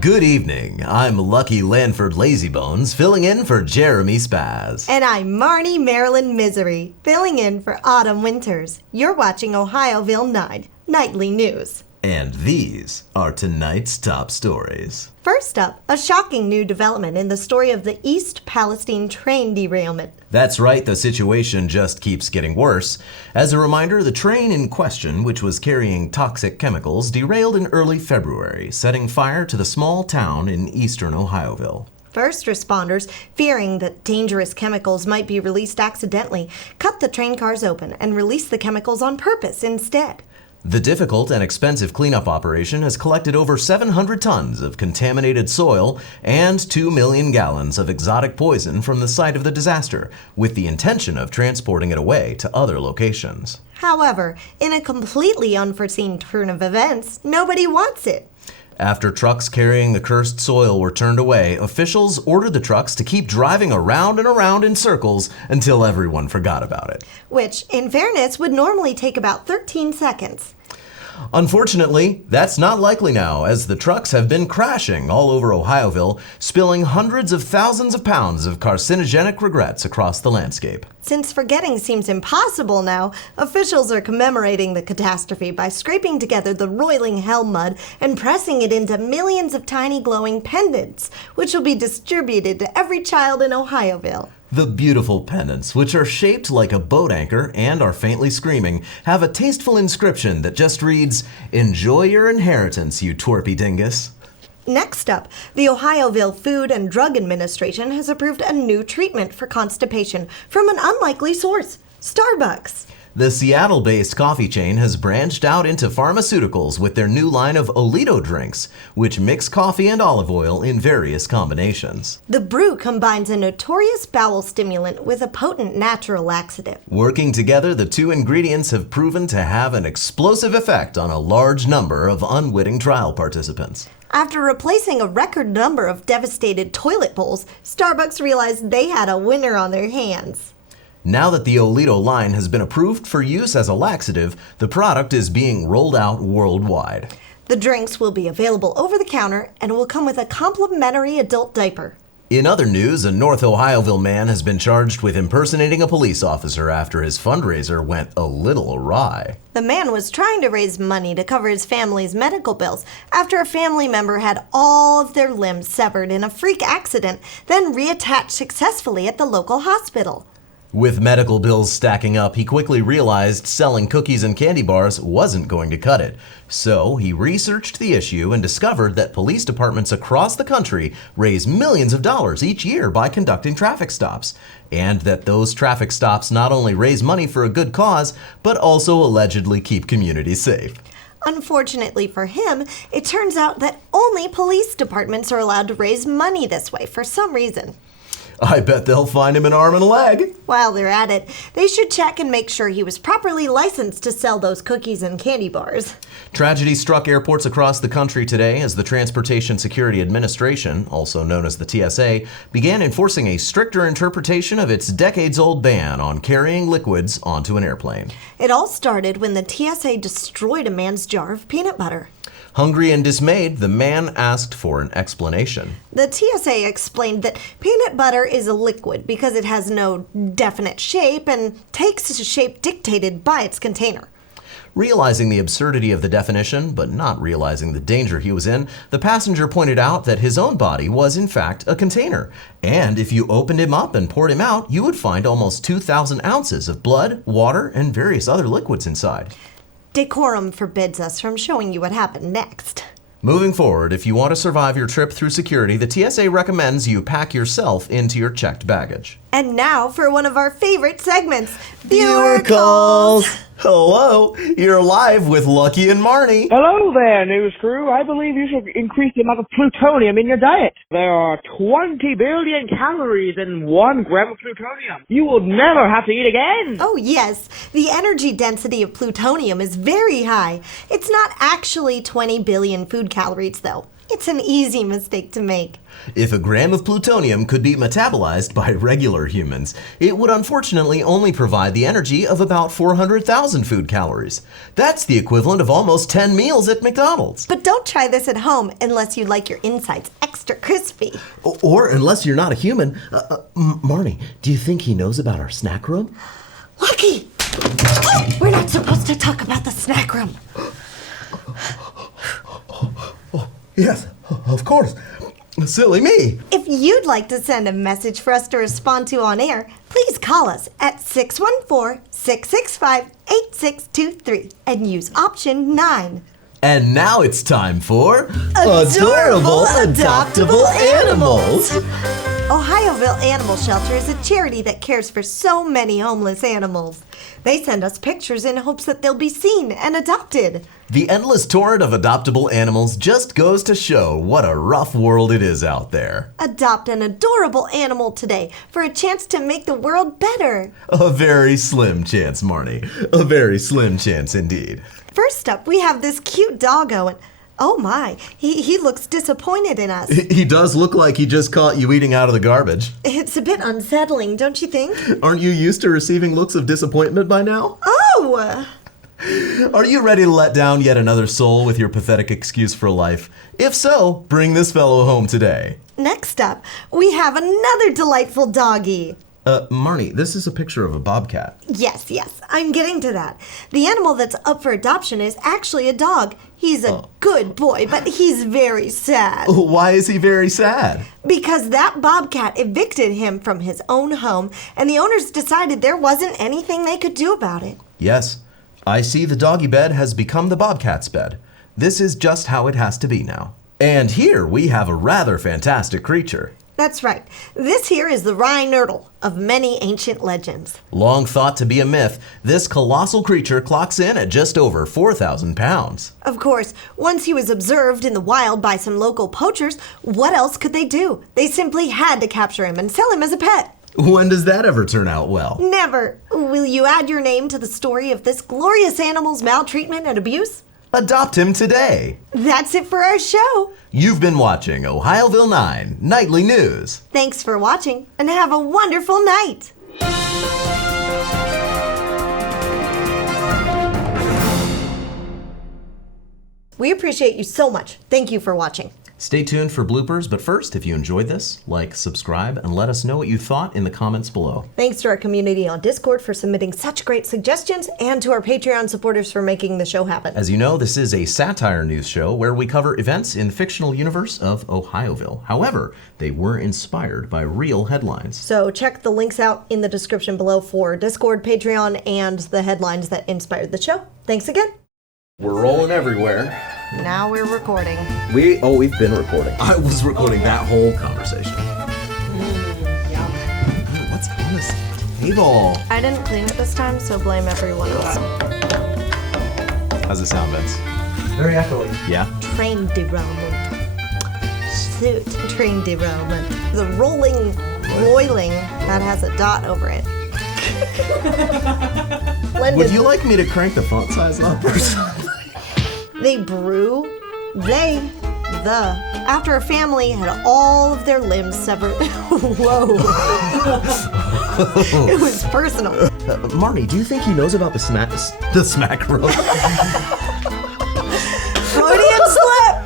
Good evening. I'm Lucky Lanford Lazybones, filling in for Jeremy Spaz. And I'm Marnie Marilyn Misery, filling in for Autumn Winters. You're watching Ohioville 9 Nightly News. And these are tonight's top stories. First up, a shocking new development in the story of the East Palestine train derailment. That's right, the situation just keeps getting worse. As a reminder, the train in question, which was carrying toxic chemicals, derailed in early February, setting fire to the small town in eastern Ohioville. First responders, fearing that dangerous chemicals might be released accidentally, cut the train cars open and released the chemicals on purpose instead. The difficult and expensive cleanup operation has collected over 700 tons of contaminated soil and 2 million gallons of exotic poison from the site of the disaster, with the intention of transporting it away to other locations. However, in a completely unforeseen turn of events, nobody wants it. After trucks carrying the cursed soil were turned away, officials ordered the trucks to keep driving around and around in circles until everyone forgot about it. Which, in fairness, would normally take about 13 seconds. Unfortunately, that's not likely now, as the trucks have been crashing all over Ohioville, spilling hundreds of thousands of pounds of carcinogenic regrets across the landscape. Since forgetting seems impossible now, officials are commemorating the catastrophe by scraping together the roiling hell mud and pressing it into millions of tiny glowing pendants, which will be distributed to every child in Ohioville. The beautiful pendants, which are shaped like a boat anchor and are faintly screaming, have a tasteful inscription that just reads, "Enjoy your inheritance, you twerpy dingus." Next up, the Ohioville Food and Drug Administration has approved a new treatment for constipation from an unlikely source, Starbucks. The Seattle-based coffee chain has branched out into pharmaceuticals with their new line of Oleato drinks, which mix coffee and olive oil in various combinations. The brew combines a notorious bowel stimulant with a potent natural laxative. Working together, the two ingredients have proven to have an explosive effect on a large number of unwitting trial participants. After replacing a record number of devastated toilet bowls, Starbucks realized they had a winner on their hands. Now that the Oleato line has been approved for use as a laxative, the product is being rolled out worldwide. The drinks will be available over the counter and will come with a complimentary adult diaper. In other news, a North Ohioville man has been charged with impersonating a police officer after his fundraiser went a little awry. The man was trying to raise money to cover his family's medical bills after a family member had all of their limbs severed in a freak accident, then reattached successfully at the local hospital. With medical bills stacking up, he quickly realized selling cookies and candy bars wasn't going to cut it. So he researched the issue and discovered that police departments across the country raise millions of dollars each year by conducting traffic stops. And that those traffic stops not only raise money for a good cause, but also allegedly keep communities safe. Unfortunately for him, it turns out that only police departments are allowed to raise money this way for some reason. I bet they'll find him an arm and a leg. While they're at it, they should check and make sure he was properly licensed to sell those cookies and candy bars. Tragedy struck airports across the country today as the Transportation Security Administration, also known as the TSA, began enforcing a stricter interpretation of its decades-old ban on carrying liquids onto an airplane. It all started when the TSA destroyed a man's jar of peanut butter. Hungry and dismayed, the man asked for an explanation. The TSA explained that peanut butter is a liquid because it has no definite shape and takes a shape dictated by its container. Realizing the absurdity of the definition, but not realizing the danger he was in, the passenger pointed out that his own body was in fact a container. And if you opened him up and poured him out, you would find almost 2,000 ounces of blood, water, and various other liquids inside. Decorum forbids us from showing you what happened next. Moving forward, if you want to survive your trip through security, the TSA recommends you pack yourself into your checked baggage. And now for one of our favorite segments, Viewer Calls! Hello, you're live with Lucky and Marnie. Hello there, news crew. I believe you should increase the amount of plutonium in your diet. There are 20 billion calories in 1 gram of plutonium. You will never have to eat again. Oh yes, the energy density of plutonium is very high. It's not actually 20 billion food calories though. It's an easy mistake to make. If a gram of plutonium could be metabolized by regular humans, it would unfortunately only provide the energy of about 400,000 food calories. That's the equivalent of almost 10 meals at McDonald's. But don't try this at home unless you like your insides extra crispy. Or unless you're not a human. Marnie, do you think he knows about our snack room? Lucky! Oh, we're not supposed to talk about the snack room. Yes, of course. Silly me. If you'd like to send a message for us to respond to on air, please call us at 614-665-8623 and use option 9. And now it's time for Adorable Adoptable Animals. Ohioville Animal Shelter is a charity that cares for so many homeless animals. They send us pictures in hopes that they'll be seen and adopted. The endless torrent of adoptable animals just goes to show what a rough world it is out there. Adopt an adorable animal today for a chance to make the world better. A very slim chance, Marnie. A very slim chance indeed. First up, we have this cute doggo, and oh my, he looks disappointed in us. He does look like he just caught you eating out of the garbage. It's a bit unsettling, don't you think? Aren't you used to receiving looks of disappointment by now? Oh! Are you ready to let down yet another soul with your pathetic excuse for life? If so, bring this fellow home today. Next up, we have another delightful doggy. Marnie, this is a picture of a bobcat. Yes, I'm getting to that. The animal that's up for adoption is actually a dog. He's a good boy, but he's very sad. Why is he very sad? Because that bobcat evicted him from his own home, and the owners decided there wasn't anything they could do about it. Yes, I see the doggy bed has become the bobcat's bed. This is just how it has to be now. And here we have a rather fantastic creature. That's right. This here is the Rhinurtle of many ancient legends. Long thought to be a myth, this colossal creature clocks in at just over 4,000 pounds. Of course, once he was observed in the wild by some local poachers, what else could they do? They simply had to capture him and sell him as a pet. When does that ever turn out well? Never. Will you add your name to the story of this glorious animal's maltreatment and abuse? Adopt him today. That's it for our show. You've been watching Ohioville 9 Nightly News. Thanks for watching, and have a wonderful night. We appreciate you so much. Thank you for watching. Stay tuned for bloopers, but first, if you enjoyed this, like, subscribe, and let us know what you thought in the comments below. Thanks to our community on Discord for submitting such great suggestions, and to our Patreon supporters for making the show happen. As you know, this is a satire news show where we cover events in the fictional universe of Ohioville. However, they were inspired by real headlines. So check the links out in the description below for Discord, Patreon, and the headlines that inspired the show. Thanks again. We're rolling everywhere. Now we're recording. We've been recording. I was recording that whole conversation. Ooh, what's on this table? I didn't clean it this time, so blame everyone else. How's it sound, Vince? Very echoey. Yeah? Train derailment. Suit. Train derailment. The roiling, that has a dot over it. Would you like me to crank the font size up or something? They brew, after a family had all of their limbs severed. Whoa. It was personal. Marnie, do you think he knows about the smack road? Freudian slip!